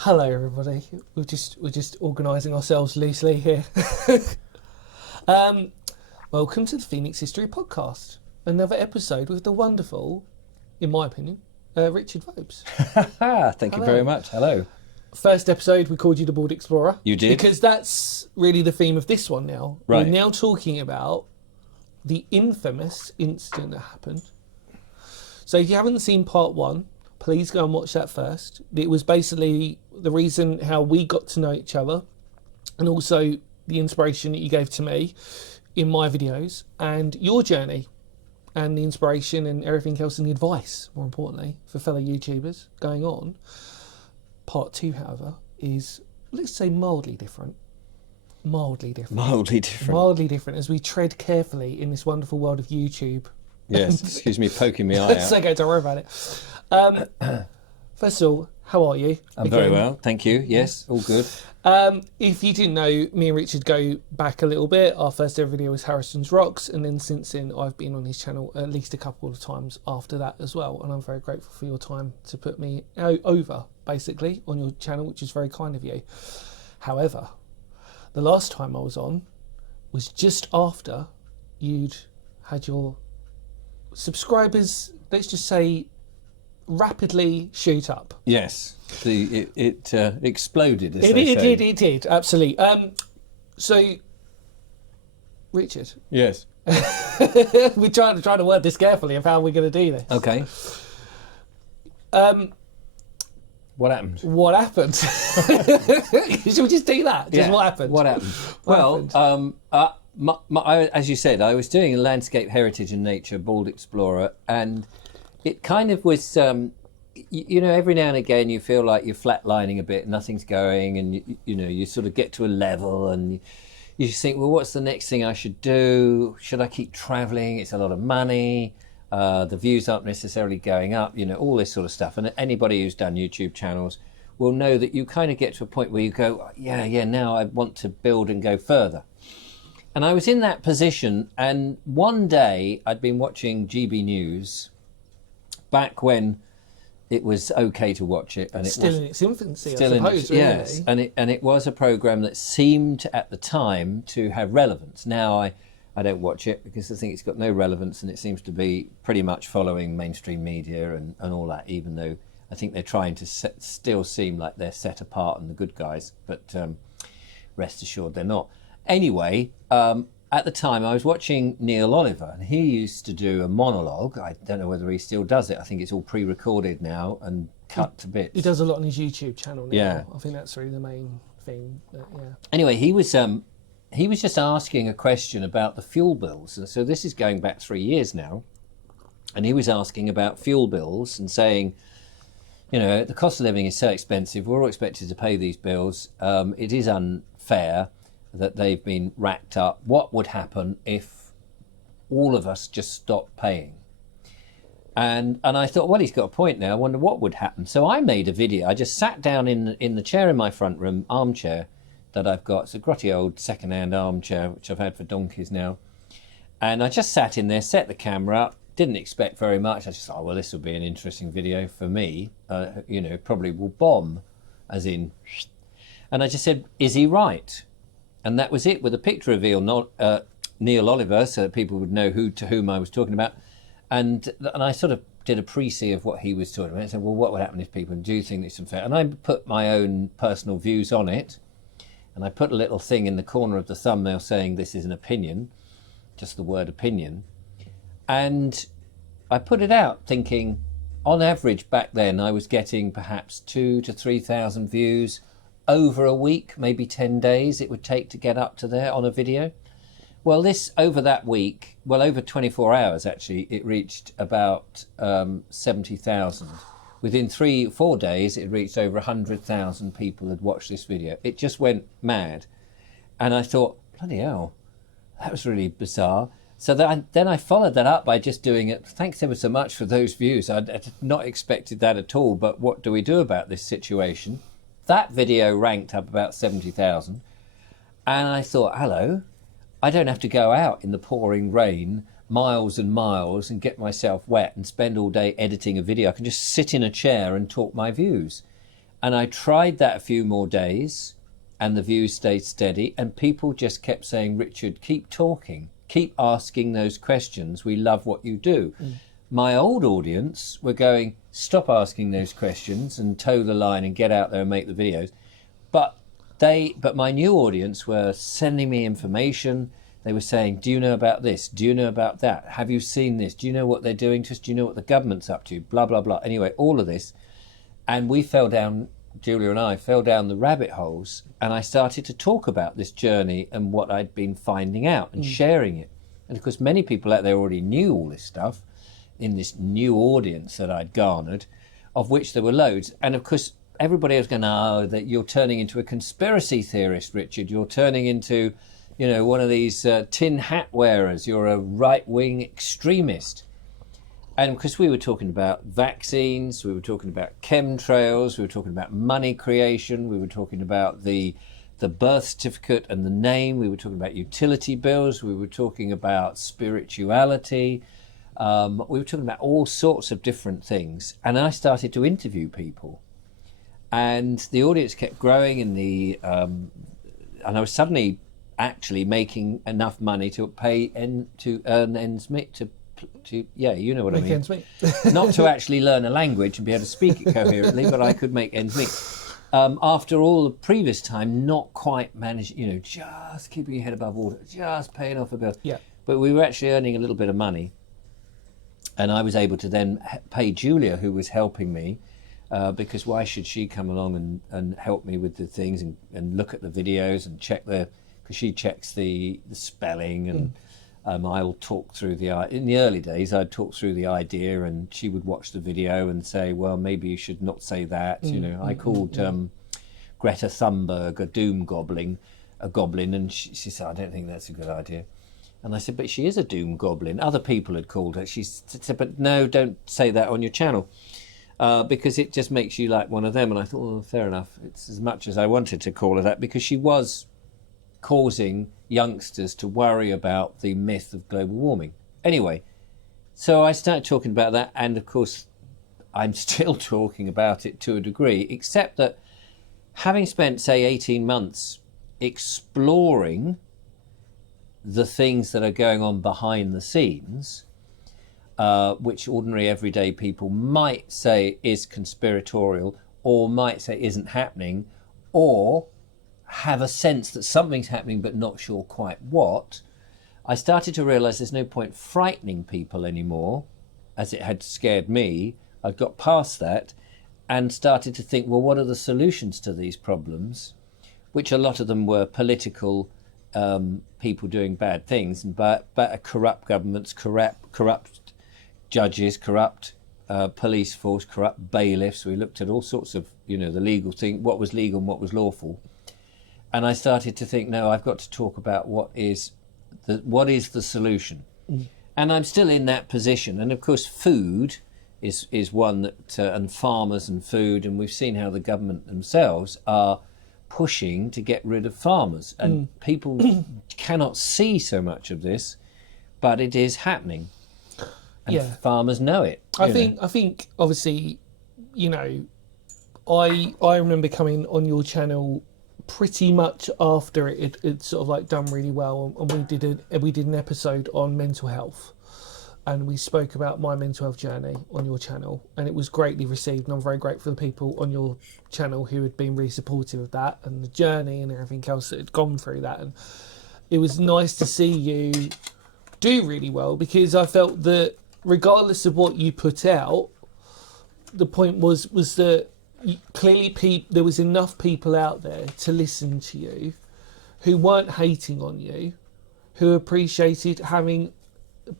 Hello, everybody. We're just organising ourselves loosely here. Welcome to the Phoenix History Podcast. Another episode with the wonderful, in my opinion, Richard Vobes. Thank you very much. Hello. First episode, we called you the Board Explorer. You did? Because that's really the theme of this one now. Right. We're now talking about the infamous incident that happened. So if you haven't seen part one, please go and watch that first. It was basically the reason how we got to know each other, and also the inspiration that you gave to me in my videos, and your journey, and the inspiration and everything else, and the advice, more importantly, for fellow YouTubers going on. Part two, however, is, let's say, mildly different. Mildly different as we tread carefully in this wonderful world of YouTube. Yes, excuse me poking my eye out. It's okay, don't worry about it. First of all, how are you? I'm very well, thank you. Yes, all good. If you didn't know, me and Richard go back a little bit. Our first ever video was Harrison's Rocks, and then since then I've been on his channel at least a couple of times after that as well, and I'm very grateful for your time to put me over, basically, on your channel, which is very kind of you. However, the last time I was on was just after you'd had your subscribers, let's just say, rapidly shoot up. Yes, it exploded. As they say. It did, absolutely. So, Richard. Yes. We're trying to word this carefully of how we're going to do this. Okay. What happened? What happened? Should we just do that? Just what happened? What happened? As you said, I was doing a landscape heritage and nature Board Explorer, and it kind of was, you know, every now and again you feel like you're flatlining a bit, nothing's going, and you sort of get to a level, and you just think, well, what's the next thing I should do? Should I keep traveling? It's a lot of money. The views aren't necessarily going up, all this sort of stuff. And anybody who's done YouTube channels will know that you kind of get to a point where you go, yeah, now I want to build and go further. And I was in that position, and one day I'd been watching GB News back when it was okay to watch it, and it still was in its infancy, still I suppose. Really. Yes, and it was a program that seemed at the time to have relevance. Now I don't watch it because I think it's got no relevance, and it seems to be pretty much following mainstream media and all that, even though I think they're trying to still seem like they're set apart and the good guys, but rest assured they're not. Anyway, at the time I was watching Neil Oliver, and he used to do a monologue. I don't know whether he still does it. I think it's all pre-recorded now and cut to bits. He does a lot on his YouTube channel now. Yeah. I think that's really the main thing. Yeah. Anyway, he was just asking a question about the fuel bills. And so this is going back 3 years now. And he was asking about fuel bills and saying, the cost of living is so expensive. We're all expected to pay these bills. It is unfair that they've been racked up. What would happen if all of us just stopped paying? And I thought, well, he's got a point now. I wonder what would happen. So I made a video. I just sat down in the chair in my front room, armchair that I've got. It's a grotty old second-hand armchair, which I've had for donkeys now. And I just sat in there, set the camera up, didn't expect very much. I just thought, well, this will be an interesting video for me. Probably will bomb, as in. And I just said, is he right? And that was it, with a picture reveal, Neil Oliver, so that people would know to whom I was talking about. And I sort of did a précis of what he was talking about. I said, well, what would happen if people do think it's unfair? And I put my own personal views on it. And I put a little thing in the corner of the thumbnail saying this is an opinion, just the word opinion. And I put it out thinking, on average back then, I was getting perhaps 2,000 to 3,000 views over a week, maybe 10 days it would take to get up to there on a video. Well, over that week, over 24 hours actually, it reached about 70,000. Within 3-4 days, it reached over 100,000 people had watched this video. It just went mad. And I thought, bloody hell, that was really bizarre. So then I followed that up by just doing it. Thanks ever so much for those views. I'd not expected that at all, but what do we do about this situation? That video ranked up about 70,000. And I thought, hello, I don't have to go out in the pouring rain miles and miles and get myself wet and spend all day editing a video. I can just sit in a chair and talk my views. And I tried that a few more days, and the views stayed steady, and people just kept saying, Richard, keep talking, keep asking those questions. We love what you do. My old audience were going, stop asking those questions and toe the line and get out there and make the videos. But my new audience were sending me information. They were saying, do you know about this? Do you know about that? Have you seen this? Do you know what they're doing to us? Do you know what the government's up to? Blah, blah, blah. Anyway, all of this. And we fell down, Julia and I fell down the rabbit holes, and I started to talk about this journey and what I'd been finding out and sharing it. And of course, many people out there already knew all this stuff in this new audience that I'd garnered, of which there were loads. And of course, everybody was going, oh, that you're turning into a conspiracy theorist, Richard. You're turning into, you know, one of these tin hat wearers. You're a right-wing extremist. And because we were talking about vaccines, we were talking about chemtrails, we were talking about money creation, we were talking about the birth certificate and the name, we were talking about utility bills, we were talking about spirituality, we were talking about all sorts of different things. And I started to interview people, and the audience kept growing, and I was suddenly actually making enough money to earn ends meet, yeah, you know what I mean. Ends meet. Not to actually learn a language and be able to speak it coherently, but I could make ends meet. After all the previous time, not quite managed, you know, just keeping your head above water, just paying off a bill. Yeah. But we were actually earning a little bit of money, and I was able to then pay Julia, who was helping me, because why should she come along and help me with the things and look at the videos and check because she checks the spelling and. I'll talk through in the early days, I'd talk through the idea, and she would watch the video and say, well, maybe you should not say that. You know, I called Greta Thunberg a doom goblin, and she said, I don't think that's a good idea. And I said, but she is a doom goblin. Other people had called her. She said, but no, don't say that on your channel, because it just makes you like one of them. And I thought, well, fair enough. It's as much as I wanted to call her that, because she was causing youngsters to worry about the myth of global warming. Anyway, so I started talking about that, and of course I'm still talking about it to a degree, except that having spent, say, 18 months exploring the things that are going on behind the scenes, which ordinary everyday people might say is conspiratorial, or might say isn't happening, or have a sense that something's happening but not sure quite what, I started to realise there's no point frightening people anymore, as it had scared me. I'd got past that and started to think, well, what are the solutions to these problems, which a lot of them were political people doing bad things, but corrupt governments, corrupt judges, corrupt police force, corrupt bailiffs. We looked at all sorts of, you know, the legal thing, what was legal and what was lawful. And I started to think, no, I've got to talk about what is the solution. And I'm still in that position. And of course, food is one that, and farmers and food, and we've seen how the government themselves are pushing to get rid of farmers. And people cannot see so much of this, but it is happening. And farmers know it. I think obviously, you know, I remember coming on your channel pretty much after it sort of like done really well, and we did an episode on mental health, and we spoke about my mental health journey on your channel, and it was greatly received, and I'm very grateful for the people on your channel who had been really supportive of that and the journey and everything else that had gone through that. And it was nice to see you do really well, because I felt that regardless of what you put out, the point was that clearly there was enough people out there to listen to you who weren't hating on you, who appreciated having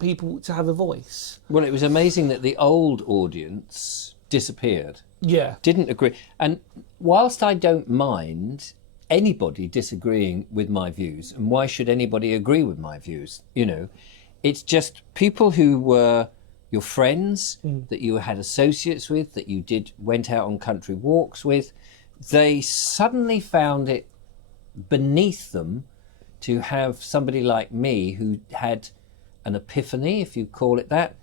people to have a voice. Well, it was amazing that the old audience disappeared. Yeah. Didn't agree. And whilst I don't mind anybody disagreeing with my views, and why should anybody agree with my views, you know, it's just people who were your friends, that you had associates with, that you went out on country walks with, they suddenly found it beneath them to have somebody like me who had an epiphany, if you call it that,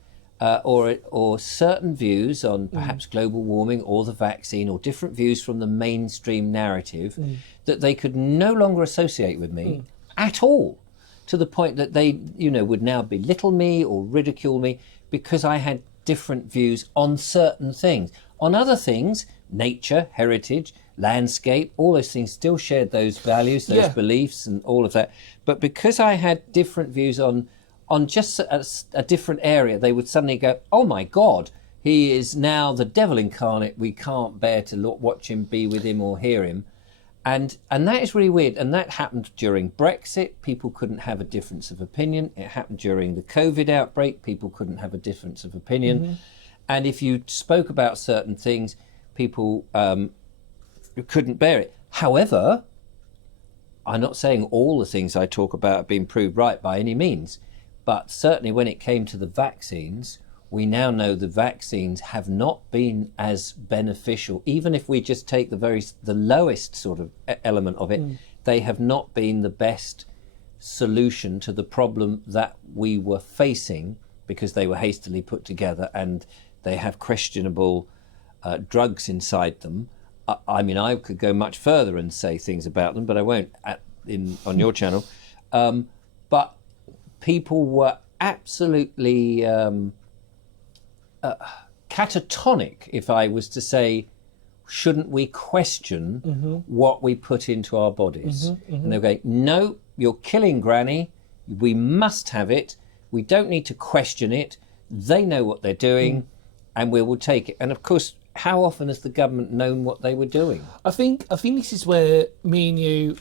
or certain views on perhaps global warming or the vaccine, or different views from the mainstream narrative, that they could no longer associate with me at all, to the point that they, would now belittle me or ridicule me because I had different views on certain things. On other things, nature, heritage, landscape, all those things, still shared those values, those beliefs and all of that. But because I had different views on just a different area, they would suddenly go, oh my God, he is now the devil incarnate. We can't bear to watch him, be with him or hear him. And that is really weird. And that happened during Brexit. People couldn't have a difference of opinion. It happened during the COVID outbreak. People couldn't have a difference of opinion. And if you spoke about certain things, people couldn't bear it. However, I'm not saying all the things I talk about have been proved right by any means. But certainly when it came to the vaccines, we now know the vaccines have not been as beneficial. Even if we just take the lowest sort of element of it, they have not been the best solution to the problem that we were facing, because they were hastily put together and they have questionable drugs inside them. I mean, I could go much further and say things about them, but I won't on your channel. But people were absolutely catatonic, if I was to say, shouldn't we question what we put into our bodies? And they're going, no, you're killing Granny. We must have it. We don't need to question it. They know what they're doing, and we will take it. And of course, how often has the government known what they were doing? I think this is where me and you,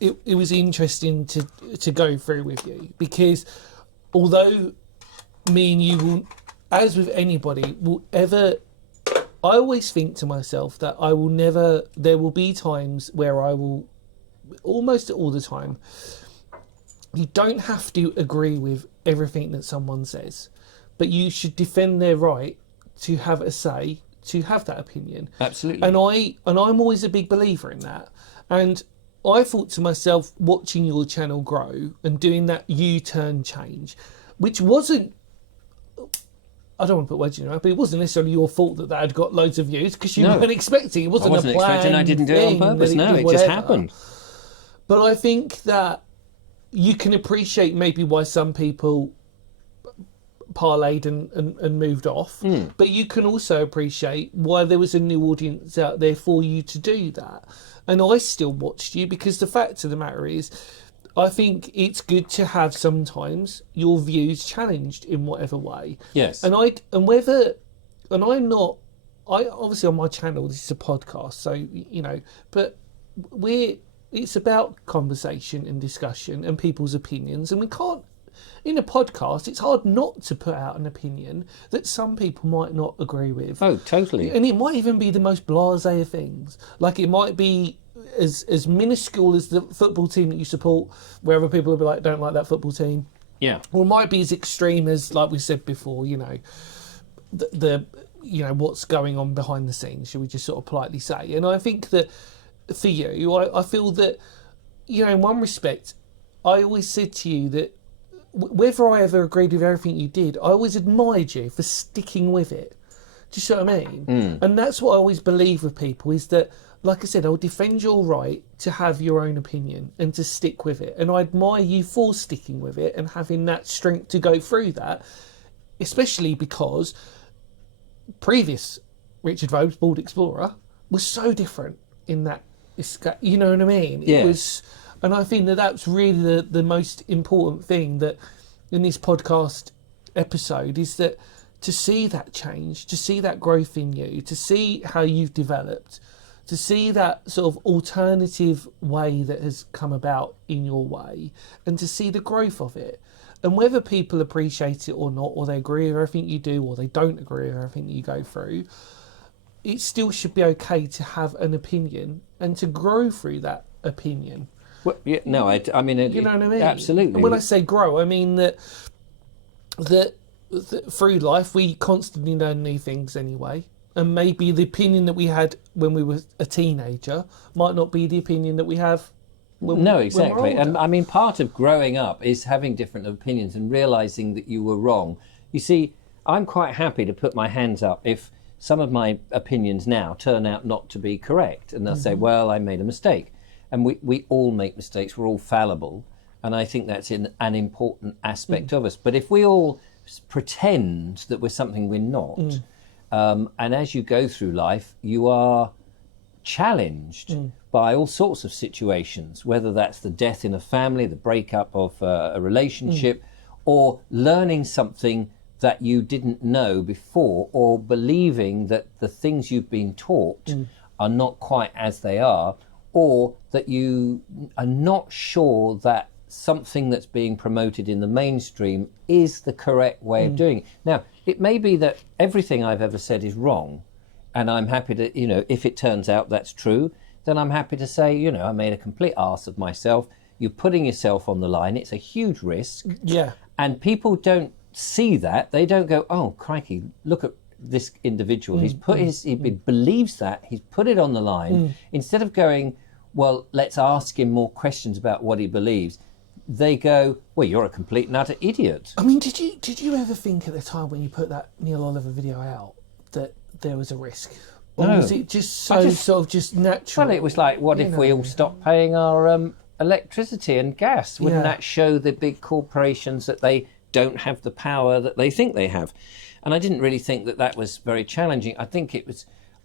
it was interesting to go through with you, because although me and you will, as with anybody, I always think to myself that there will be times where I will, almost all the time, you don't have to agree with everything that someone says, but you should defend their right to have a say, to have that opinion. Absolutely. And I'm always a big believer in that. And I thought to myself, watching your channel grow and doing that U-turn change, which wasn't, I don't want to put words in your mouth, but it wasn't necessarily your fault that had got loads of views, because you weren't expecting. It wasn't a plan. Expecting. I didn't do it on purpose. No, it just happened. But I think that you can appreciate maybe why some people parlayed and moved off, but you can also appreciate why there was a new audience out there for you to do that. And I still watched you, because the fact of the matter is, I think it's good to have sometimes your views challenged in whatever way. Yes. And I obviously on my channel, this is a podcast, so but it's about conversation and discussion and people's opinions, and we can't, in a podcast, it's hard not to put out an opinion that some people might not agree with. Oh, totally. And it might even be the most blasé of things. Like, it might be as minuscule as the football team that you support, where other people will be like, don't like that football team. Yeah. Or it might be as extreme as, like we said before, the what's going on behind the scenes, should we just sort of politely say. And I think that for you, I feel that, in one respect, I always said to you that whether I ever agreed with everything you did, I always admired you for sticking with it. Do you see what I mean? And that's what I always believe with people, is that, like I said, I'll defend your right to have your own opinion and to stick with it. And I admire you for sticking with it and having that strength to go through that, especially because previous Richard Vobes, Bald Explorer, was so different in that, you know what I mean? Yeah. It was, and I think that that's really the most important thing that in this podcast episode, is that to see that change, to see that growth in you, to see how you've developed, to see that sort of alternative way that has come about in your way, and to see the growth of it. And whether people appreciate it or not, or they agree with everything you do, or they don't agree with everything that you go through, it still should be okay to have an opinion and to grow through that opinion. Well, yeah, no, I mean, you know what I mean? Absolutely. And when I say grow, I mean that through life we constantly learn new things anyway. And maybe the opinion that we had when we were a teenager might not be the opinion that we have when exactly. When we're older. And I mean, part of growing up is having different opinions and realising that you were wrong. You see, I'm quite happy to put my hands up if some of my opinions now turn out not to be correct. And they'll say, well, I made a mistake. And we all make mistakes. We're all fallible. And I think that's an important aspect of us. But if we all pretend that we're something we're not, and as you go through life, you are challenged by all sorts of situations, whether that's the death in a family, the breakup of a relationship, or learning something that you didn't know before, or believing that the things you've been taught are not quite as they are, or that you are not sure that something that's being promoted in the mainstream is the correct way of doing it. Now, it may be that everything I've ever said is wrong, and I'm happy to, you know, if it turns out that's true, then I'm happy to say, you know, I made a complete arse of myself. You're putting yourself on the line. It's a huge risk. Yeah. And people don't see that. They don't go, oh, crikey, look at this individual. He believes that. He's put it on the line. Instead of going, well, let's ask him more questions about what he believes, they go, well, you're a complete and utter idiot. I mean, did you ever think at the time when you put that Neil Oliver video out that there was a risk? Or No. was it just sort of just natural? Well, it was like, what if we all stopped paying our electricity and gas? Wouldn't that show the big corporations that they don't have the power that they think they have? And I didn't really think that that was very challenging. I think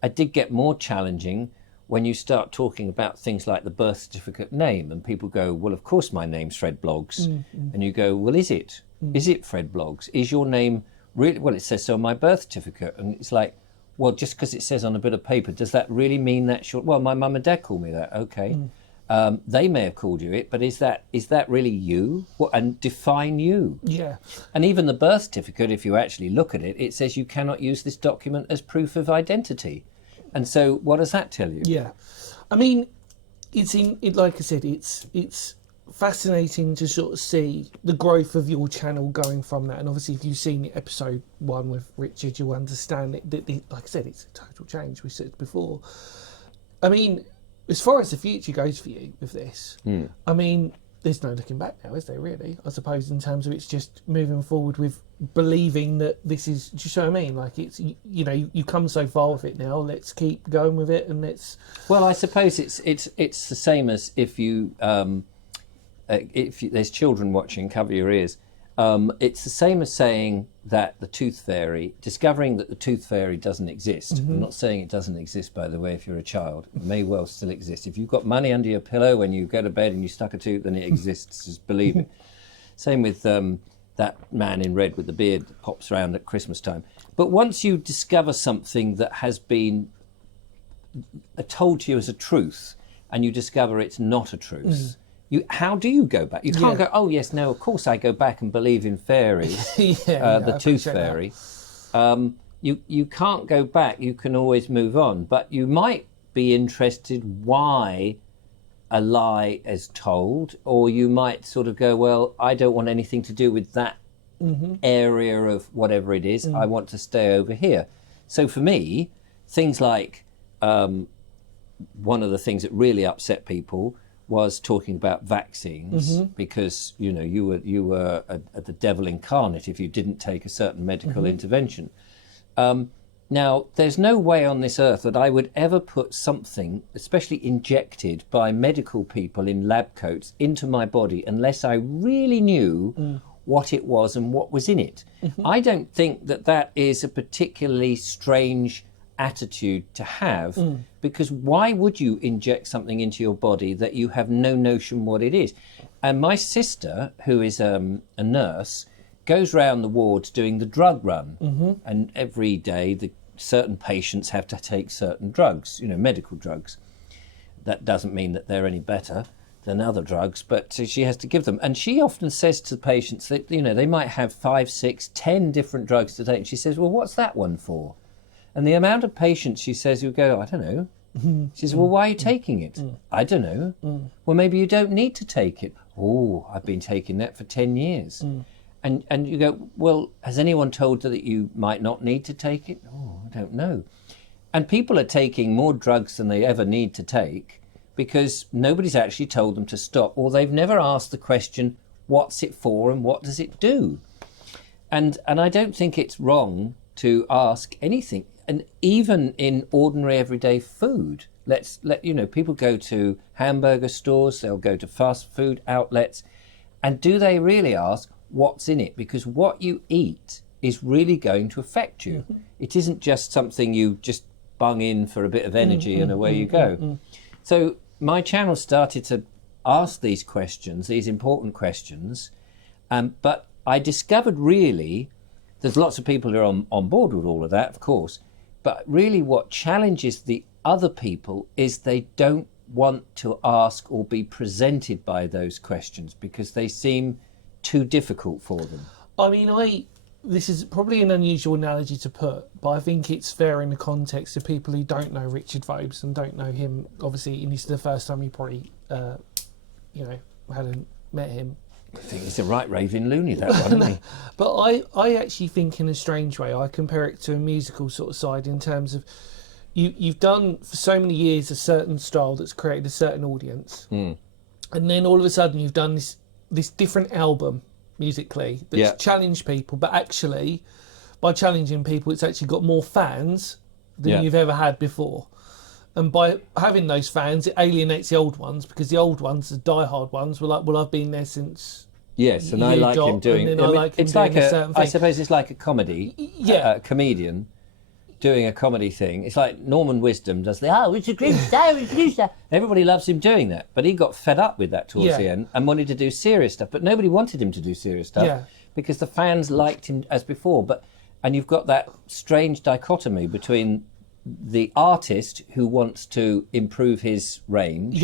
I did get more challenging when you start talking about things like the birth certificate name, and people go, well, of course my name's Fred Bloggs. And you go, well, is it? Is it Fred Bloggs? Is your name really? Well, it says so on my birth certificate. And it's like, well, just because it says on a bit of paper, does that really mean that's your... Well, my mum and dad called me that, okay. They may have called you it, but is that really you? And define you. Yeah. And even the birth certificate, if you actually look at it, it says you cannot use this document as proof of identity. And so what does that tell you? Yeah. I mean, like I said, it's fascinating to sort of see the growth of your channel going from that. And obviously, if you've seen episode 1 with Richard, you'll understand that, like I said, it's a total change. We said before. I mean, as far as the future goes for you with this, I mean, there's no looking back now, is there really? I suppose in terms of it's just moving forward with believing that this is, do you see what I mean? Like it's, you know, you come so far with it now, let's keep going with it, and let's... Well, I suppose it's the same as if there's children watching, cover your ears. It's the same as saying that the tooth fairy, discovering that the tooth fairy doesn't exist. I'm not saying it doesn't exist, by the way, if you're a child. It may well still exist. If you've got money under your pillow when you go to bed and you stuck a tooth, then it exists, just believe it. Same with that man in red with the beard that pops around at Christmas time. But once you discover something that has been told to you as a truth, and you discover it's not a truth, how do you go back? You can't go, oh yes, no, of course I go back and believe in fairies, the tooth fairy. You can't go back, you can always move on, but you might be interested why a lie is told, or you might sort of go, well, I don't want anything to do with that area of whatever it is, I want to stay over here. So for me, things like one of the things that really upset people was talking about vaccines, because you know you were the devil incarnate if you didn't take a certain medical intervention. Now, there's no way on this earth that I would ever put something, especially injected by medical people in lab coats, into my body unless I really knew what it was and what was in it. I don't think that that is a particularly strange attitude to have, because why would you inject something into your body that you have no notion what it is? And my sister, who is a nurse, goes round the wards doing the drug run, and every day certain patients have to take certain drugs, you know, medical drugs. That doesn't mean that they're any better than other drugs, but she has to give them. And she often says to the patients that, you know, they might have 5, 6, 10 different drugs to take. And she says, well, what's that one for? And the amount of patients, she says, who go, I don't know. She says, well, why are you taking it? I don't know. Well, maybe you don't need to take it. Oh, I've been taking that for 10 years. And you go, well, has anyone told you that you might not need to take it? Oh, I don't know. And people are taking more drugs than they ever need to take because nobody's actually told them to stop, or they've never asked the question, what's it for and what does it do? And I don't think it's wrong to ask anything, and even in ordinary everyday food. People go to hamburger stores, they'll go to fast food outlets, and do they really ask what's in it? Because what you eat is really going to affect you. It isn't just something you just bung in for a bit of energy and away you go. So my channel started to ask these questions, these important questions, but I discovered really, there's lots of people who are on board with all of that, of course, but really what challenges the other people is they don't want to ask or be presented by those questions because they seem too difficult for them. I mean, this is probably an unusual analogy to put, but I think it's fair in the context of people who don't know Richard Vobes and don't know him. Obviously, and this is the first time you probably, hadn't met him. I think he's a right raving loony, that one, isn't he? But I actually think in a strange way, I compare it to a musical sort of side in terms of you've done for so many years a certain style that's created a certain audience. And then all of a sudden you've done this different album musically that's challenged people, but actually by challenging people it's actually got more fans than you've ever had before. And by having those fans, it alienates the old ones because the old ones, the diehard ones, were like, well, I've been there since. Yes, and I like him doing. I suppose it's like a comedy. A comedian doing a comedy thing. It's like Norman Wisdom does Richard Vobes. Everybody loves him doing that, but he got fed up with that towards the end and wanted to do serious stuff. But nobody wanted him to do serious stuff because the fans liked him as before. And you've got that strange dichotomy between the artist who wants to improve his range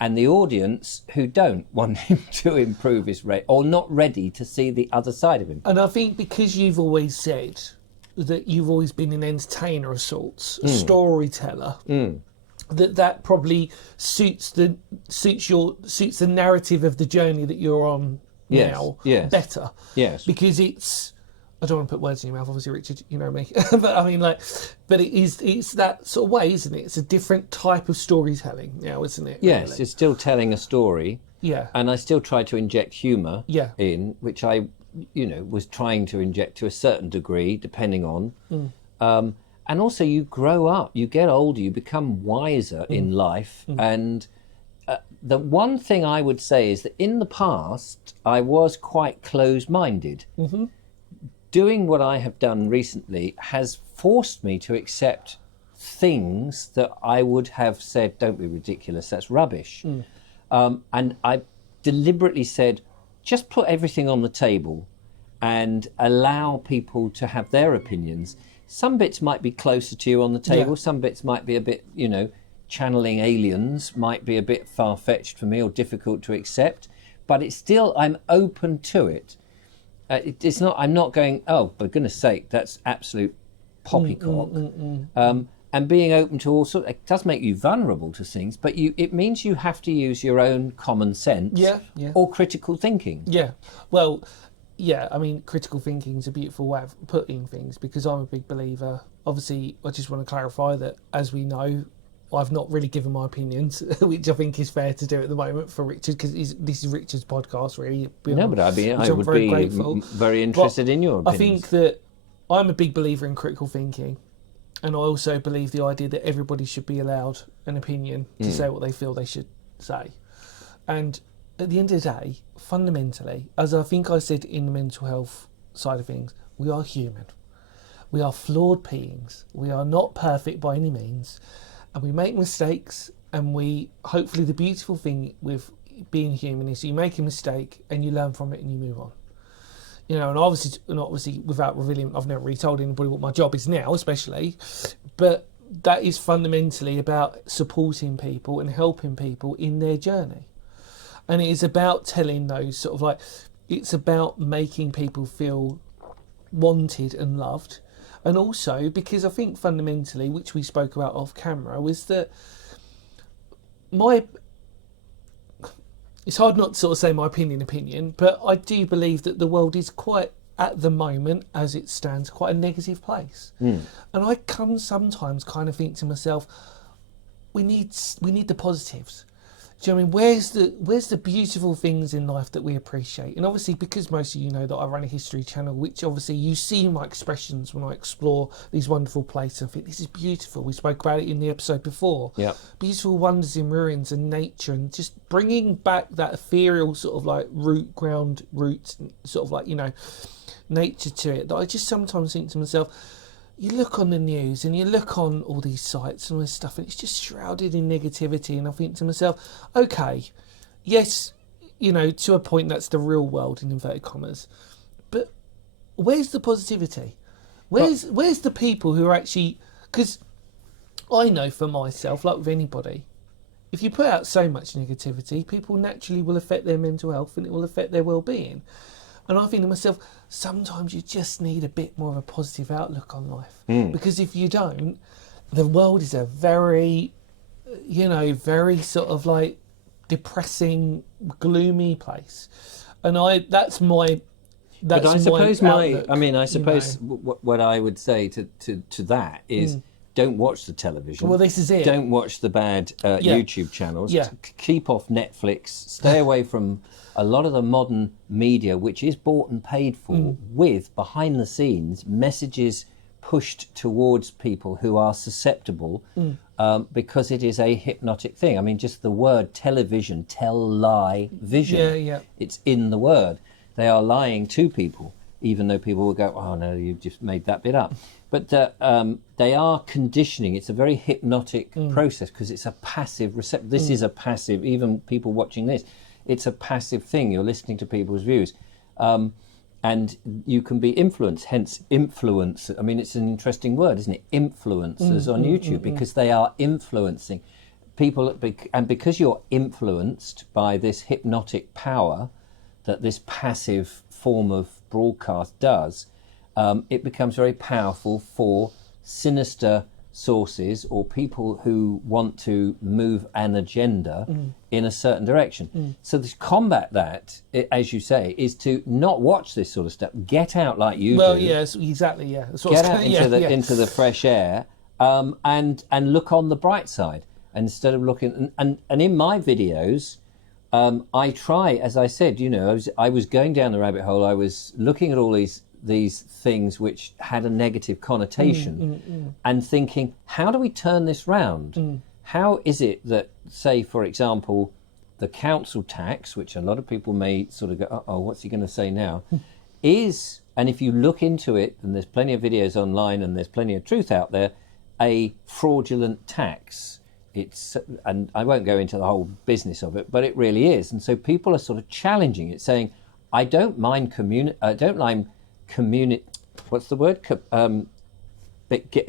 and the audience who don't want him to improve his range or not ready to see the other side of him. And I think because you've always said that you've always been an entertainer of sorts, a storyteller, that probably suits the narrative of the journey that you're on now better. Yes. Because it's, I don't want to put words in your mouth, obviously, Richard, you know me. But I mean, but it's that sort of way, isn't it? It's a different type of storytelling now, isn't it? Yes, really? It's still telling a story. Yeah. And I still try to inject humour in, which I, was trying to inject to a certain degree, depending on. And also you grow up, you get older, you become wiser in life. And the one thing I would say is that in the past, I was quite closed-minded. Doing what I have done recently has forced me to accept things that I would have said, don't be ridiculous, that's rubbish. And I deliberately said, just put everything on the table and allow people to have their opinions. Some bits might be closer to you on the table, some bits might be a bit, channeling aliens might be a bit far-fetched for me or difficult to accept, but it's still, I'm open to it. It's not. I'm not going, oh, for goodness sake, that's absolute poppycock. And being open to all sorts, it does make you vulnerable to things, but it means you have to use your own common sense or critical thinking. Yeah. Well, I mean, critical thinking is a beautiful way of putting things because I'm a big believer. Obviously, I just want to clarify that, as we know, I've not really given my opinions, which I think is fair to do at the moment for Richard, because this is Richard's podcast, really. No, but I would be very interested in your opinions. I think that I'm a big believer in critical thinking, and I also believe the idea that everybody should be allowed an opinion to say what they feel they should say. And at the end of the day, fundamentally, as I think I said in the mental health side of things, we are human. We are flawed beings. We are not perfect by any means. And we make mistakes, and hopefully the beautiful thing with being human is you make a mistake and you learn from it and you move on. And obviously without revealing, I've never really told anybody what my job is now, especially, but that is fundamentally about supporting people and helping people in their journey. And it is about telling those it's about making people feel wanted and loved. And also, because I think fundamentally, which we spoke about off camera, was that it's hard not to sort of say my opinion, but I do believe that the world is quite, at the moment, as it stands, quite a negative place. And I sometimes kind of think to myself, we need the positives. Do you know what I mean? Where's the beautiful things in life that we appreciate? And obviously, because most of you know that I run a history channel, which obviously you see my expressions when I explore these wonderful places. I think this is beautiful. We spoke about it in the episode before. Yeah. Beautiful wonders in ruins and nature, and just bringing back that ethereal sort of like roots, sort of like, you know, nature to it. That I just sometimes think to myself, you look on the news and you look on all these sites and all this stuff, and it's just shrouded in negativity. And I think to myself, okay, yes, you know, to a point that's the real world in inverted commas, but where's the positivity? Where's the people who are actually? Because I know for myself, like with anybody, if you put out so much negativity, people naturally will affect their mental health and it will affect their well-being. And I think to myself, sometimes you just need a bit more of a positive outlook on life. Because if you don't, the world is a very, you know, very sort of like depressing, gloomy place. And that's my But I suppose outlook, what I would say to that is don't watch the television. Well, this is it. Don't watch the bad YouTube channels. Yeah. Keep off Netflix. Stay away from a lot of the modern media, which is bought and paid for with, behind the scenes, messages pushed towards people who are susceptible because it is a hypnotic thing. I mean, just the word television, tell-lie vision. Yeah. It's in the word. They are lying to people, even though people will go, oh, no, you've just made that bit up. But they are conditioning. It's a very hypnotic process because it's a passive receptor. This is a passive, even people watching this, it's a passive thing. You're listening to people's views. And you can be influenced, hence influence. I mean, it's an interesting word, isn't it? Influencers on YouTube, because they are influencing people. And because you're influenced by this hypnotic power that this passive form of broadcast does, it becomes very powerful for sinister sources or people who want to move an agenda in a certain direction. So to combat that, as you say, is to not watch this sort of stuff. Get out like you do. Well, yes, exactly, yeah. That's what Get out into the fresh air and look on the bright side instead of looking. And in my videos, I try, as I said, you know, I was going down the rabbit hole. I was looking at all these things which had a negative connotation and thinking, how do we turn this round? How is it that, say, for example, the council tax, which a lot of people may sort of go, oh, what's he going to say now, is, and if you look into it, and there's plenty of videos online and there's plenty of truth out there, a fraudulent tax. It's, and I won't go into the whole business of it, but it really is. And so people are sort of challenging it, saying, I don't mind what's the word?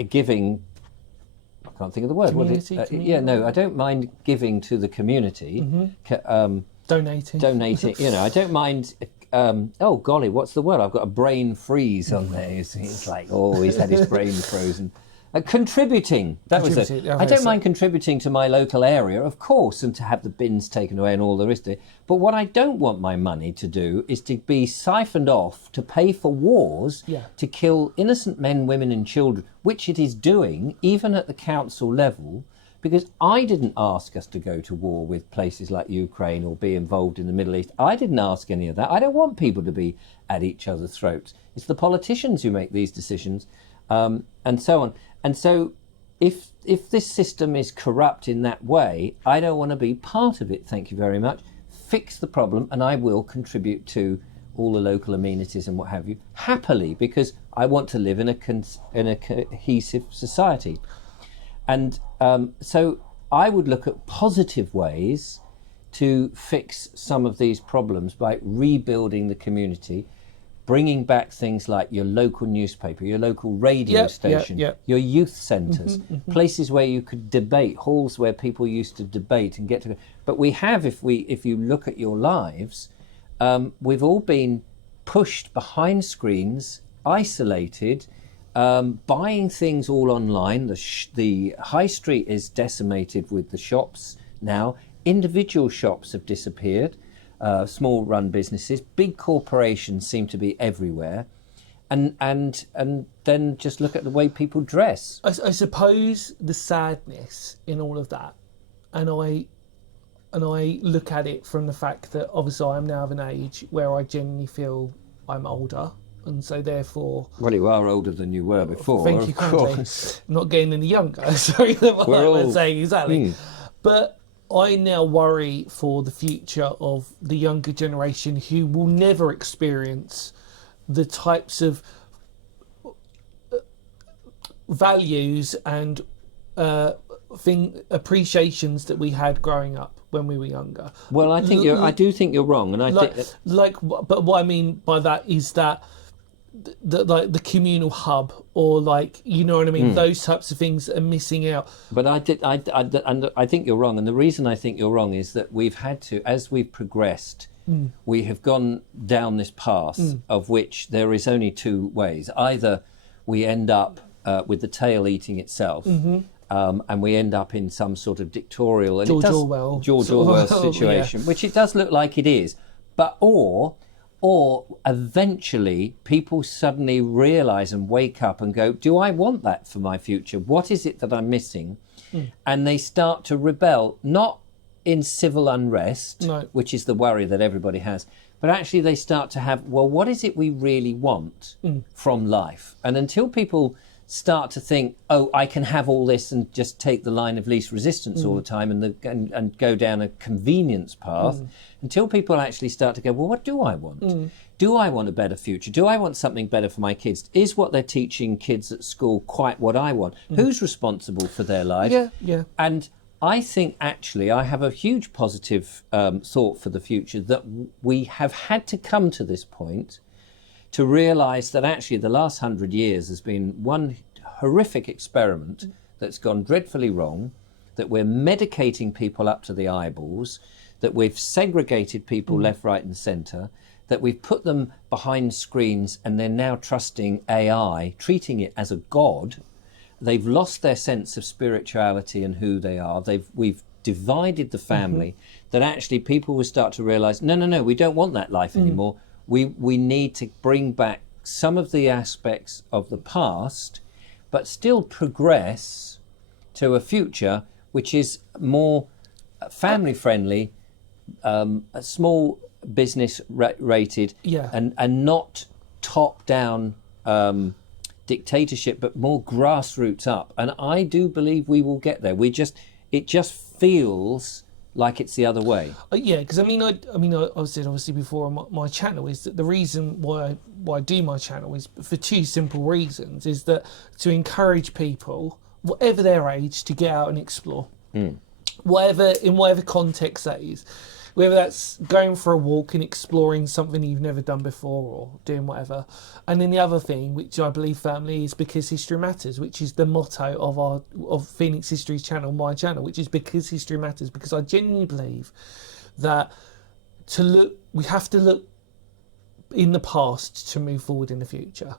Giving. I can't think of the word. Community. Yeah, no, I don't mind giving to the community. Donating. You know, I don't mind. Oh golly, what's the word? I've got a brain freeze on there. He's like, oh, he's had his brain frozen. Contributing. That was it. I don't mind contributing to my local area, of course, and to have the bins taken away and all the rest of it. But what I don't want my money to do is to be siphoned off to pay for wars, to kill innocent men, women and children, which it is doing, even at the council level, because I didn't ask us to go to war with places like Ukraine or be involved in the Middle East. I didn't ask any of that. I don't want people to be at each other's throats. It's the politicians who make these decisions, and so on. And so if this system is corrupt in that way, I don't want to be part of it, thank you very much. Fix the problem and I will contribute to all the local amenities and what have you, happily, because I want to live in a cohesive society. And so I would look at positive ways to fix some of these problems by rebuilding the community, bringing back things like your local newspaper, your local radio station, your youth centres, places where you could debate, halls where people used to debate and get together. But we have, if you look at your lives, we've all been pushed behind screens, isolated, buying things all online. The high street is decimated with the shops now. Individual shops have disappeared. Small run businesses, big corporations seem to be everywhere, and then just look at the way people dress. I suppose the sadness in all of that, and and I look at it from the fact that obviously I'm now of an age where I genuinely feel I'm older, and so therefore. Well, you are older than you were before. Thank you, of course. kindly. I'm not getting any younger. Sorry, what I was saying exactly. But I now worry for the future of the younger generation who will never experience the types of values and appreciations that we had growing up when we were younger. Well, I do think you're wrong, and but what I mean by that is that the communal hub, or like, you know what I mean, those types of things are missing out. But I think you're wrong, and the reason I think you're wrong is that we've had to, as we've progressed, we have gone down this path of which there is only two ways. Either we end up with the tail eating itself, and we end up in some sort of dictatorial George Orwell situation, which it does look like it is, but or eventually people suddenly realise and wake up and go, do I want that for my future? What is it that I'm missing? And they start to rebel, not in civil unrest, which is the worry that everybody has, but actually they start to have, well, what is it we really want from life? And until people start to think, oh, I can have all this and just take the line of least resistance all the time and go down a convenience path, until people actually start to go, well, what do I want? Do I want a better future? Do I want something better for my kids? Is what they're teaching kids at school quite what I want? Who's responsible for their lives? Yeah. And I think actually I have a huge positive thought for the future, that we have had to come to this point to realise that actually the last 100 years has been one horrific experiment that's gone dreadfully wrong, that we're medicating people up to the eyeballs, that we've segregated people left, right and centre, that we've put them behind screens and they're now trusting AI, treating it as a god. They've lost their sense of spirituality and who they are. We've divided the family, that actually people will start to realise, no, we don't want that life anymore. We need to bring back some of the aspects of the past, but still progress to a future which is more family friendly, small business rated, and not top down dictatorship, but more grassroots up. And I do believe we will get there. It just feels like it's the other way. Because I said obviously before on my channel is that the reason why I do my channel is for two simple reasons. Is that to encourage people, whatever their age, to get out and explore, in whatever context that is. Whether that's going for a walk and exploring something you've never done before, or doing whatever. And then the other thing, which I believe firmly, is because history matters, which is the motto of Phoenix History's channel, my channel, which is because history matters. Because I genuinely believe that we have to look in the past to move forward in the future.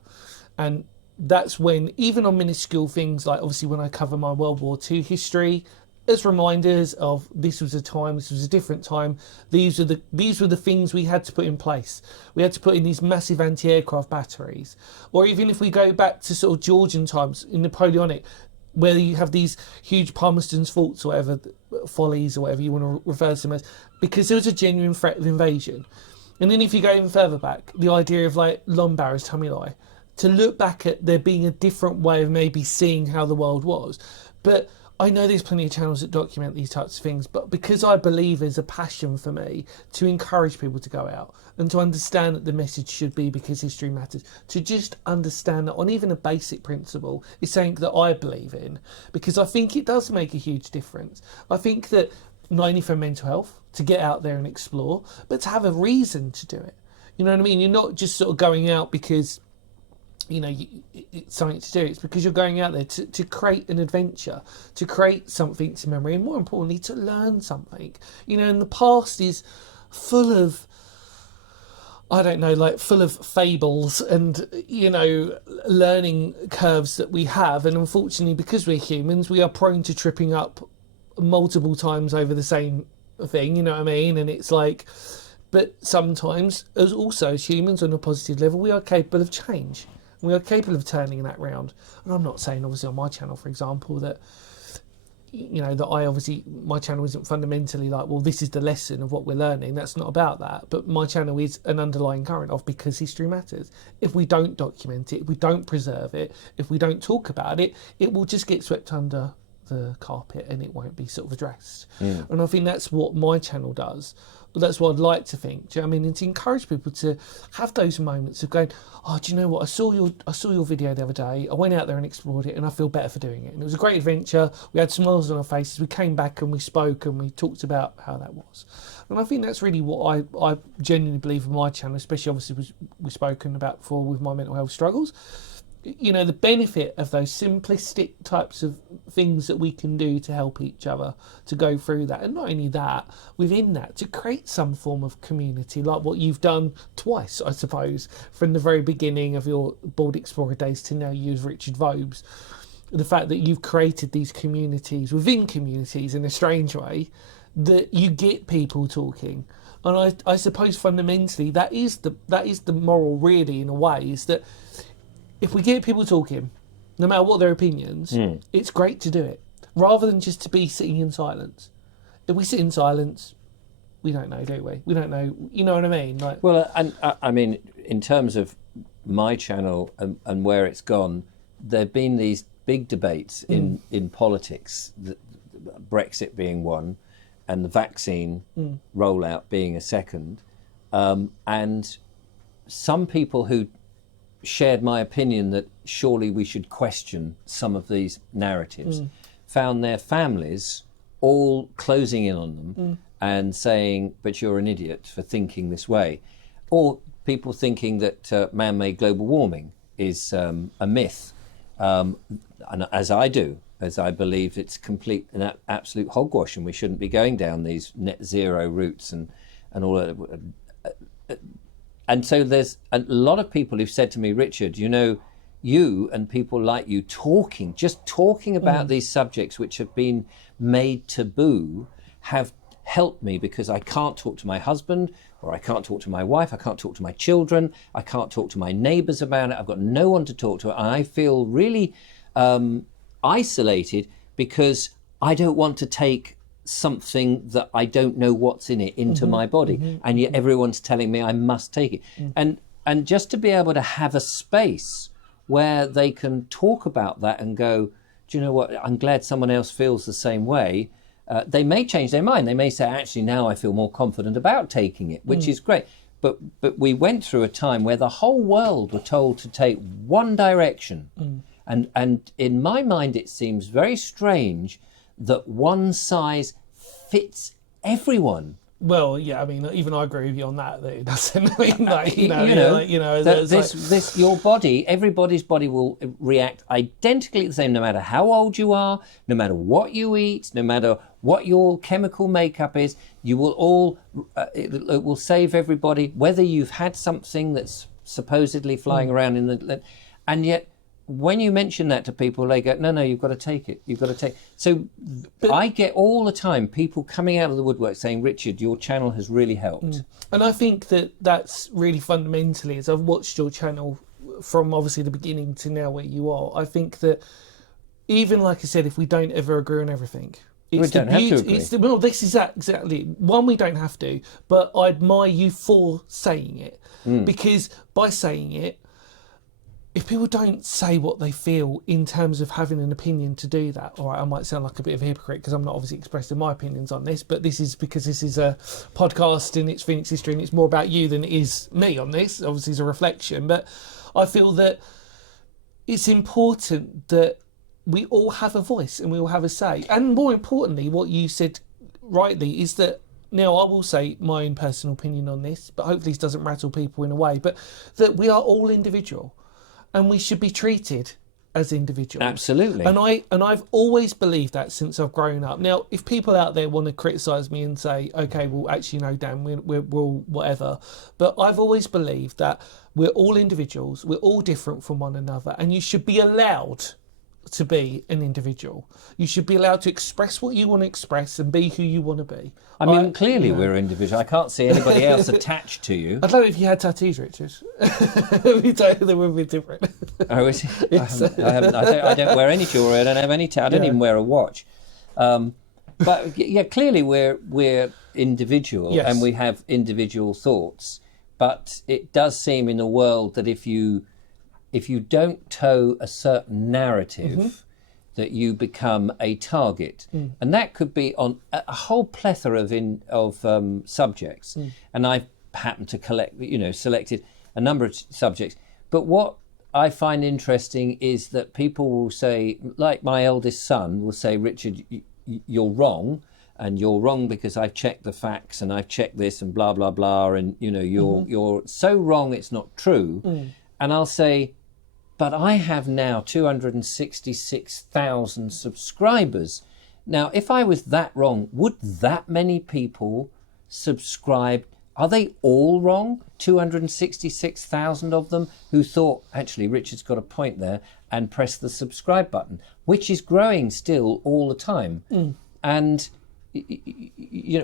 And that's when, even on minuscule things, like obviously when I cover my World War II history, as reminders of this was a different time. These were the things we had to put in place. We had to put in these massive anti-aircraft batteries. Or even if we go back to sort of Georgian times, in Napoleonic, where you have these huge Palmerston's forts or whatever, follies or whatever you want to refer to them as, because there was a genuine threat of invasion. And then if you go even further back, the idea of like Lombards, Tamilai, to look back at there being a different way of maybe seeing how the world was. But I know there's plenty of channels that document these types of things, but because I believe there's a passion for me to encourage people to go out and to understand that the message should be because history matters, to just understand that on even a basic principle is something that I believe in, because I think it does make a huge difference. I think that not only for mental health, to get out there and explore, but to have a reason to do it. You know what I mean? You're not just sort of going out because it's something to do. It's because you're going out there to create an adventure, to create something to memory, and more importantly, to learn something. And the past is full of, full of fables and, learning curves that we have. And unfortunately, because we're humans, we are prone to tripping up multiple times over the same thing, you know what I mean? And it's like, but sometimes, as humans on a positive level, we are capable of change. We are capable of turning that round. And I'm not saying, obviously, on my channel, for example, that, you know, that I obviously, my channel isn't fundamentally like, well, this is the lesson of what we're learning. That's not about that. But my channel is an underlying current of, because history matters. If we don't document it, if we don't preserve it, if we don't talk about it, it will just get swept under the carpet and it won't be sort of addressed. And I think that's what my channel does. That's what I'd like to think. Do you know what I mean? And to encourage people to have those moments of going, oh, do you know what? I saw your video the other day. I went out there and explored it, and I feel better for doing it. And it was a great adventure. We had smiles on our faces. We came back and we spoke and we talked about how that was. And I think that's really what I genuinely believe in my channel, especially obviously we've spoken about before with my mental health struggles. You know, the benefit of those simplistic types of things that we can do to help each other to go through that. And not only that, within that, to create some form of community, like what you've done twice, I suppose, from the very beginning of your Bold Explorer days to now you as Richard Vobes. The fact that you've created these communities within communities in a strange way, that you get people talking. And I suppose fundamentally that is the moral, really, in a way, is that if we get people talking, no matter what their opinions, it's great to do it, rather than just to be sitting in silence. If we sit in silence, we don't know, do we? We don't know, you know what I mean? Like, well, and I mean, in terms of my channel and where it's gone, there have been these big debates in politics, Brexit being one, and the vaccine rollout being a second. And some people who shared my opinion that surely we should question some of these narratives, found their families all closing in on them and saying, but you're an idiot for thinking this way. Or people thinking that man-made global warming is a myth, and as I do, as I believe it's complete and absolute hogwash, and we shouldn't be going down these net zero routes and all that. And so there's a lot of people who've said to me, Richard, you know, you and people like you just talking about these subjects which have been made taboo have helped me, because I can't talk to my husband, or I can't talk to my wife, I can't talk to my children, I can't talk to my neighbours about it, I've got no one to talk to, and I feel really isolated because I don't want to take something that I don't know what's in it into my body, and yet everyone's telling me I must take it. And just to be able to have a space where they can talk about that and go, do you know what, I'm glad someone else feels the same way. They may change their mind. They may say, actually, now I feel more confident about taking it, which is great. But we went through a time where the whole world were told to take one direction. And in my mind, it seems very strange that one size fits everyone. well, yeah, I mean, even I agree with you on that. That it doesn't mean like, your body, everybody's body will react identically the same, no matter how old you are, no matter what you eat, no matter what your chemical makeup is. You will all, it will save everybody, whether you've had something that's supposedly flying around in the, and yet, when you mention that to people, they go, no, you've got to take it. You've got to take it. So I get all the time people coming out of the woodwork saying, Richard, your channel has really helped. And I think that that's really fundamentally, as I've watched your channel from obviously the beginning to now where you are, I think that even, like I said, if we don't ever agree on everything, we don't have to agree. Well, this is exactly, one, we don't have to, but I admire you for saying it. Because by saying it, if people don't say what they feel in terms of having an opinion to do that, all right, I might sound like a bit of a hypocrite because I'm not obviously expressing my opinions on this, but this is because this is a podcast and it's Phoenix history and it's more about you than it is me on this. Obviously, it's a reflection, but I feel that it's important that we all have a voice and we all have a say. And more importantly, what you said rightly is that, now I will say my own personal opinion on this, but hopefully this doesn't rattle people in a way, but that we are all individual. And we should be treated as individuals. Absolutely. And I've always believed that since I've grown up. Now, if people out there want to criticise me and say, okay, well, actually, no, Dan, we're all whatever. But I've always believed that we're all individuals. We're all different from one another. And you should be allowed to be an individual. You should be allowed to express what you want to express and be who you want to be. I mean, clearly we're individual. I can't see anybody else attached to you. I don't know if you had tattoos, Richard. They would be different. Oh, is it? I don't wear any jewellery. I don't have any. I don't even wear a watch. But yeah, clearly we're individual, Yes. and we have individual thoughts. But it does seem in the world that if you don't toe a certain narrative, that you become a target, and that could be on a whole plethora of subjects. And I've happened to selected a number of subjects. But what I find interesting is that people will say, like my eldest son will say, Richard, you're wrong, and you're wrong because I've checked the facts and I've checked this and blah blah blah, and you're so wrong it's not true. And I'll say, but I have now 266,000 subscribers. Now, if I was that wrong, would that many people subscribe? Are they all wrong? 266,000 of them who thought, actually, Richard's got a point there, and press the subscribe button, which is growing still all the time. And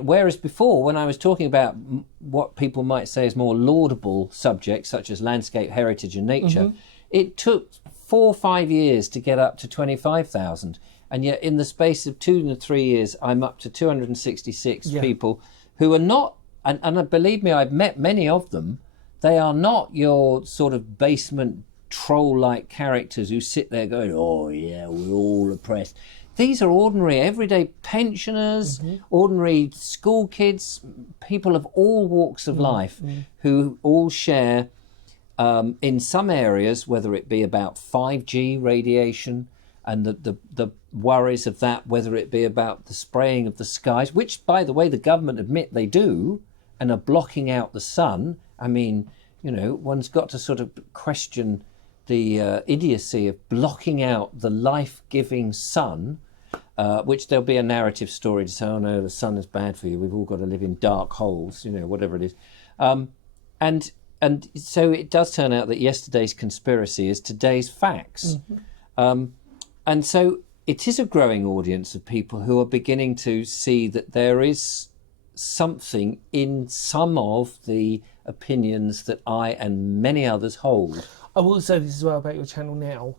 whereas before, when I was talking about what people might say is more laudable subjects, such as landscape, heritage and nature, it took 4 or 5 years to get up to 25,000. And yet in the space of 2 to 3 years, I'm up to 266 people who are not, and believe me, I've met many of them, they are not your sort of basement troll-like characters who sit there going, oh yeah, we're all oppressed. These are ordinary, everyday pensioners, ordinary school kids, people of all walks of life who all share in some areas, whether it be about 5G radiation and the worries of that, whether it be about the spraying of the skies, which, by the way, the government admit they do, and are blocking out the sun. I mean, one's got to sort of question the idiocy of blocking out the life-giving sun, which there'll be a narrative story to say, oh no, the sun is bad for you, we've all got to live in dark holes, whatever it is. And so it does turn out that yesterday's conspiracy is today's facts. And so it is a growing audience of people who are beginning to see that there is something in some of the opinions that I and many others hold. I will say this as well about your channel now.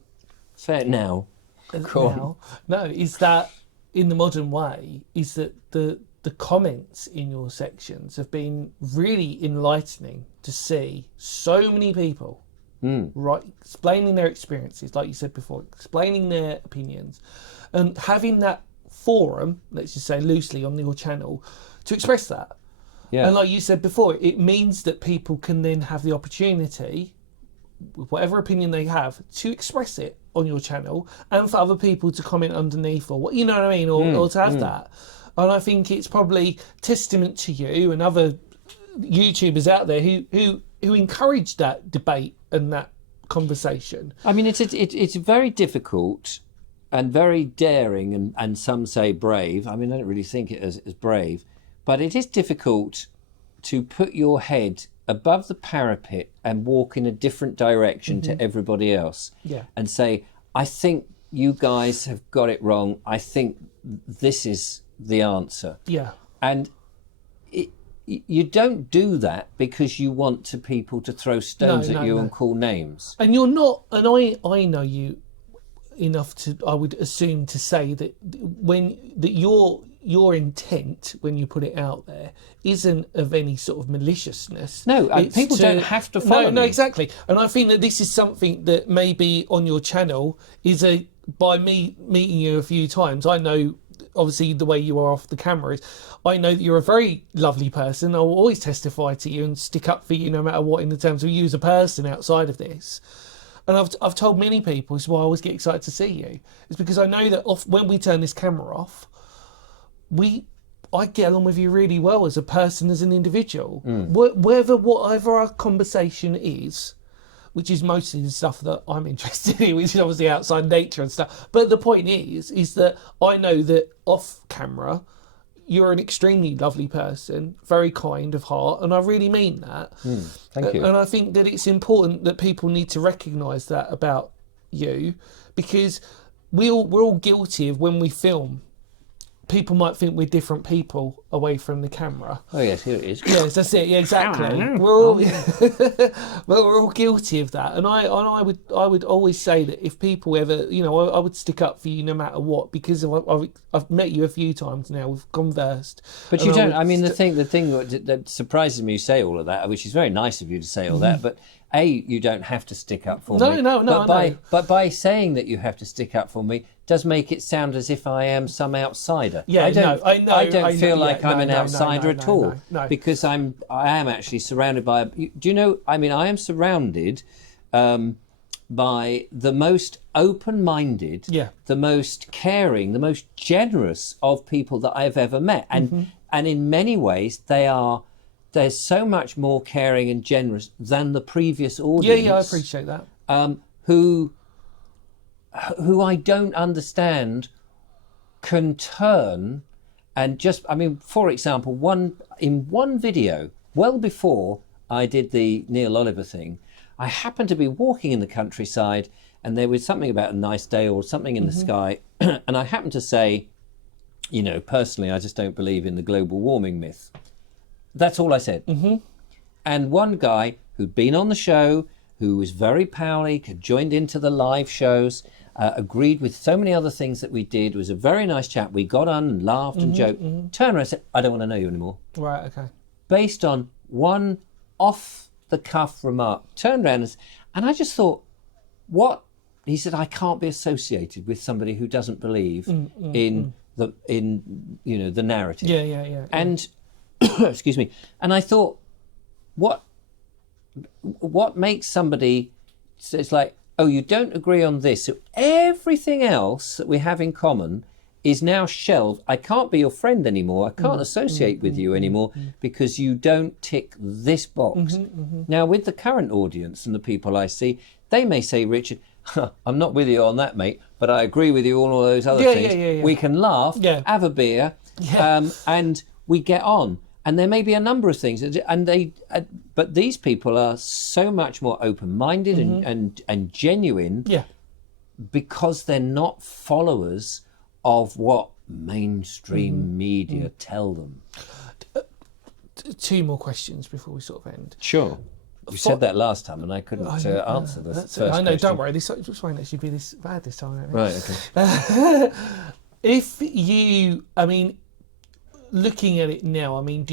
Say it now. No, is that in the modern way, is that the comments in your sections have been really enlightening to see so many people right explaining their experiences, like you said before, explaining their opinions, and having that forum, let's just say loosely, on your channel to express that. And like you said before, it means that people can then have the opportunity, with whatever opinion they have, to express it on your channel, and for other people to comment underneath, or what, you know what I mean, or to have that. And I think it's probably testament to you and other YouTubers out there who encourage that debate and that conversation. I mean, it's very difficult and very daring, and some say brave. I mean, I don't really think it as brave, but it is difficult to put your head above the parapet and walk in a different direction to everybody else, and say, I think you guys have got it wrong, I think this is the answer. And you don't do that because you want people to throw stones at you and call names. And you're not, and I know you enough to, I would assume, to say that your intent when you put it out there isn't of any sort of maliciousness. No, people don't have to follow me. No, exactly. And I think that this is something that maybe on your channel is by me meeting you a few times, I know obviously the way you are off the camera is, I know that you're a very lovely person. I will always testify to you and stick up for you no matter what in the terms of you as a person outside of this. And I've told many people, it's why I always get excited to see you. It's because I know that when we turn this camera off, I get along with you really well as a person, as an individual. Whatever our conversation is, which is mostly the stuff that I'm interested in, which is obviously outside nature and stuff. But the point is that I know that off camera, you're an extremely lovely person, very kind of heart, and I really mean that. Thank you. And I think that it's important that people need to recognise that about you, because we're all guilty of, when we film, people might think we're different people away from the camera. Oh yes, here it is. Yes, that's it. Yeah, exactly. We're all, well, we're all guilty of that. And I would always say that if people ever, you know, I would stick up for you no matter what, because I've met you a few times now. We've conversed. But you don't. I mean, the thing that surprises me, you say all of that, which is very nice of you to say all that, but. You don't have to stick up for me. No. But by saying that you have to stick up for me does make it sound as if I am some outsider. Yeah, I don't feel like I'm an outsider at all. No. Because I am actually surrounded by. Do you know? I mean, I am surrounded by the most open-minded, the most caring, the most generous of people that I've ever met, and in many ways they're so much more caring and generous than the previous audience. Yeah, I appreciate that. Who I don't understand can turn and just, I mean, for example, in one video, well before I did the Neil Oliver thing, I happened to be walking in the countryside and there was something about a nice day or something in the sky, and I happened to say, you know, personally, I just don't believe in the global warming myth. That's all I said. And one guy who'd been on the show, who was very powerful, had joined into the live shows, agreed with so many other things that we did, was a very nice chap. We got on and laughed and joked. Turned around and said, I don't want to know you anymore. Right, okay. Based on one off-the-cuff remark. Turned around and I just thought, what? He said, I can't be associated with somebody who doesn't believe in the narrative. Yeah. And excuse me. And I thought, what makes somebody? So it's like, oh, you don't agree on this, so everything else that we have in common is now shelved. I can't be your friend anymore. I can't associate with you anymore because you don't tick this box. Now, with the current audience and the people I see, they may say, Richard, I'm not with you on that, mate, but I agree with you on all those other things. Yeah. We can laugh, have a beer, and we get on. And there may be a number of things, but these people are so much more open-minded and genuine, because they're not followers of what mainstream media tell them. Two more questions before we sort of end. Sure. You said that last time, and I couldn't answer the first question. I know. Don't worry. This won't actually be this bad this time. Right. Okay. If you, I mean, looking at it now, I mean,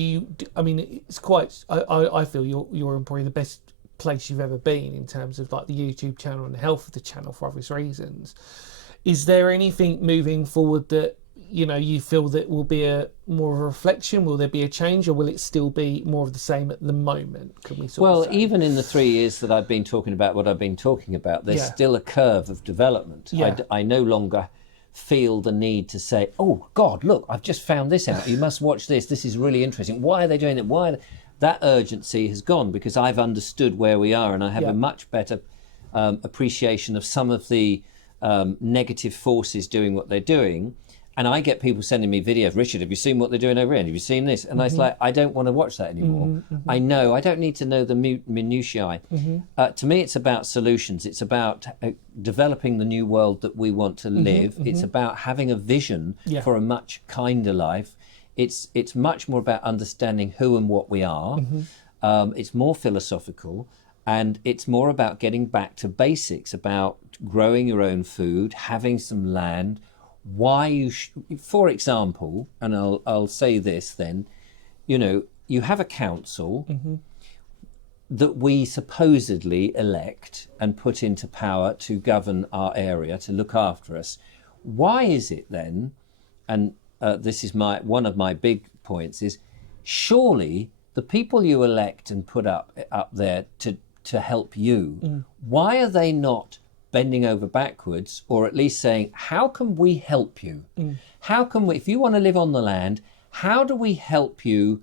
I mean, it's quite. I feel you're in probably the best place you've ever been in terms of like the YouTube channel and the health of the channel for obvious reasons. Is there anything moving forward that you feel that will be more of a reflection? Will there be a change, or will it still be more of the same at the moment? Can we sort of say? Even in the 3 years that I've been talking about what I've been talking about, there's still a curve of development. I no longer feel the need to say, oh God, look, I've just found this out, you must watch this is really interesting, why are they doing it, that urgency has gone, because I've understood where we are, and I have a much better appreciation of some of the negative forces doing what they're doing. And I get people sending me videos, Richard, have you seen what they're doing over here? Have you seen this? And it's like, I don't want to watch that anymore. I know, I don't need to know the minutiae. To me, it's about solutions. It's about developing the new world that we want to live. It's about having a vision for a much kinder life. It's much more about understanding who and what we are. It's more philosophical, and it's more about getting back to basics, about growing your own food, having some land. Why you for example, and I'll say this then, you have a council that we supposedly elect and put into power to govern our area, to look after us. Why is it then, and this is one of my big points, is surely the people you elect and put up there to help you, why are they not bending over backwards, or at least saying, how can we help you? How can we, if you want to live on the land, how do we help you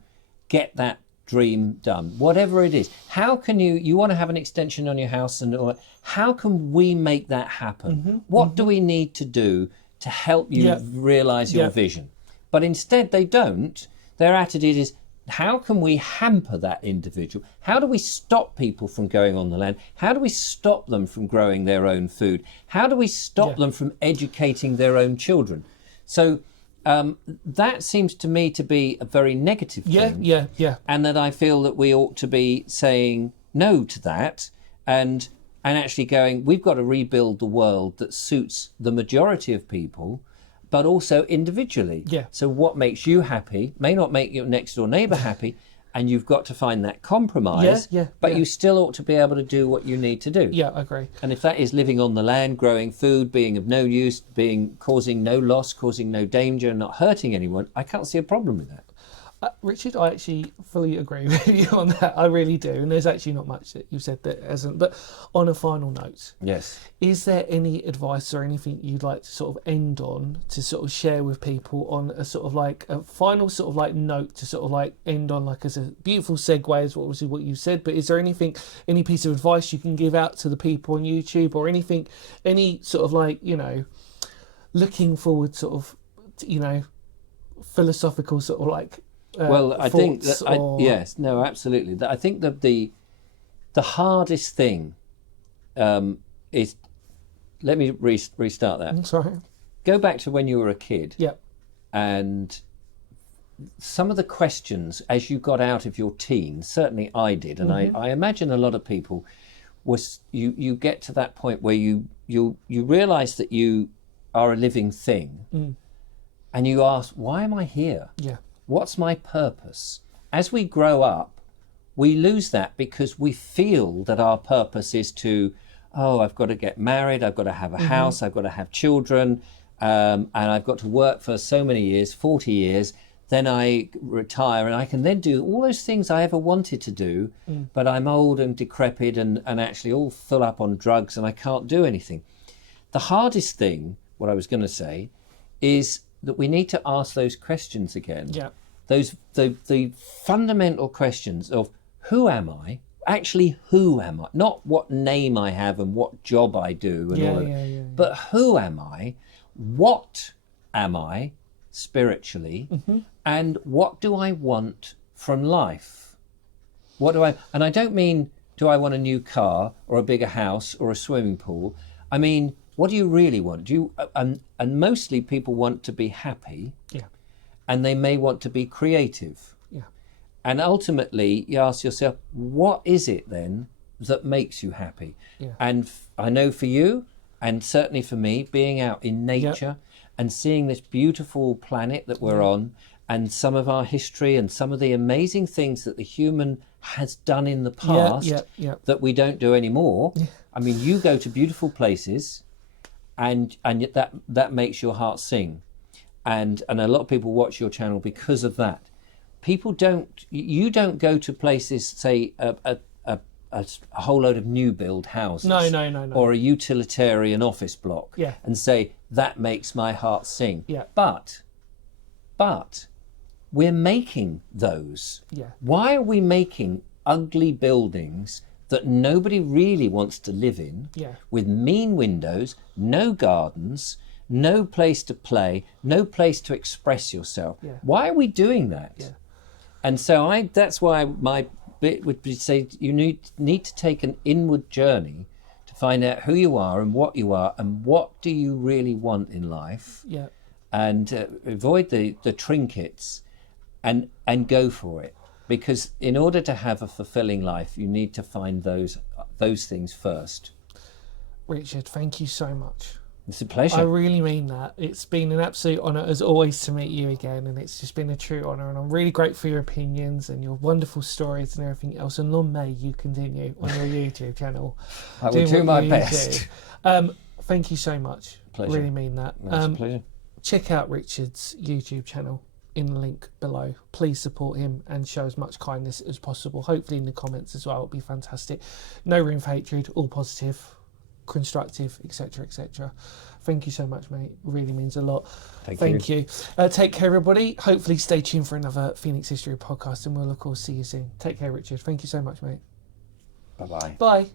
get that dream done? Whatever it is, how can you want to have an extension on your house, and how can we make that happen? What do we need to do to help you realize your vision? But instead they don't. Their attitude is, how can we hamper that individual? How do we stop people from going on the land? How do we stop them from growing their own food? How do we stop them from educating their own children? So that seems to me to be a very negative thing. Yeah. And that I feel that we ought to be saying no to that, and actually going, we've got to rebuild the world that suits the majority of people, but also individually. Yeah. So what makes you happy may not make your next door neighbour happy, and you've got to find that compromise. But you still ought to be able to do what you need to do. Yeah, I agree. And if that is living on the land, growing food, being of no use, causing no loss, causing no danger, not hurting anyone, I can't see a problem with that. Richard, I actually fully agree with you on that. I really do. And there's actually not much that you said that hasn't. But on a final note, yes, is there any advice or anything you'd like to sort of end on to sort of share with people on a sort of like a final sort of like note to sort of like end on, like as a beautiful segue as what you said? But is there anything, any piece of advice you can give out to the people on YouTube or anything, any sort of like, you know, looking forward sort of, you know, philosophical sort of like, well, I think that yes, no, absolutely. I think that the hardest thing is. Let me restart that. Sorry. Go back to when you were a kid. Yeah. And some of the questions as you got out of your teens, certainly I did, and I imagine a lot of people you get to that point where you realise that you are a living thing, and you ask, why am I here? Yeah. What's my purpose? As we grow up, we lose that because we feel that our purpose is to, I've got to get married, I've got to have a house, I've got to have children, and I've got to work for so many years, 40 years, then I retire and I can then do all those things I ever wanted to do, but I'm old and decrepit and actually all full up on drugs and I can't do anything. The hardest thing, what I was going to say, is that we need to ask those questions again. Yeah. The fundamental questions of who am I? Actually, who am I? Not what name I have and what job I do and all of that. But who am I? What am I spiritually? And what do I want from life? And I don't mean, do I want a new car or a bigger house or a swimming pool? I mean, what do you really want? And mostly people want to be happy. Yeah. And they may want to be creative. Yeah. And ultimately, you ask yourself, what is it then that makes you happy? Yeah. And I know for you, and certainly for me, being out in nature and seeing this beautiful planet that we're on, and some of our history and some of the amazing things that the human has done in the past that we don't do anymore. Yeah. I mean, you go to beautiful places and that makes your heart sing. And a lot of people watch your channel because of that. You don't go to places, say a whole load of new build houses. No. Or a utilitarian office block. Yeah. And say, that makes my heart sing. Yeah. But we're making those. Yeah. Why are we making ugly buildings that nobody really wants to live in, with mean windows, no gardens, no place to play, no place to express yourself? Yeah. Why are we doing that? Yeah. And so that's why my bit would be say you need to take an inward journey to find out who you are and what do you really want in life. Yeah. And avoid the trinkets and go for it. Because in order to have a fulfilling life, you need to find those things first. Richard, thank you so much. It's a pleasure. I really mean that. It's been an absolute honour, as always, to meet you again, and it's just been a true honour. And I'm really grateful for your opinions and your wonderful stories and everything else. And long may you continue on your YouTube channel. I will do my best. Thank you so much. Pleasure. Really mean that. It's a pleasure. Check out Richard's YouTube channel in the link below. Please support him and show as much kindness as possible. Hopefully in the comments as well. It'll be fantastic. No room for hatred, all positive, constructive, etc, etc. Thank you so much, mate. Really means a lot. Thank you. Take care, everybody. Hopefully stay tuned for another Phoenix History podcast, and we'll of course see you soon. Take care, Richard. Thank you so much, mate. Bye-bye. Bye.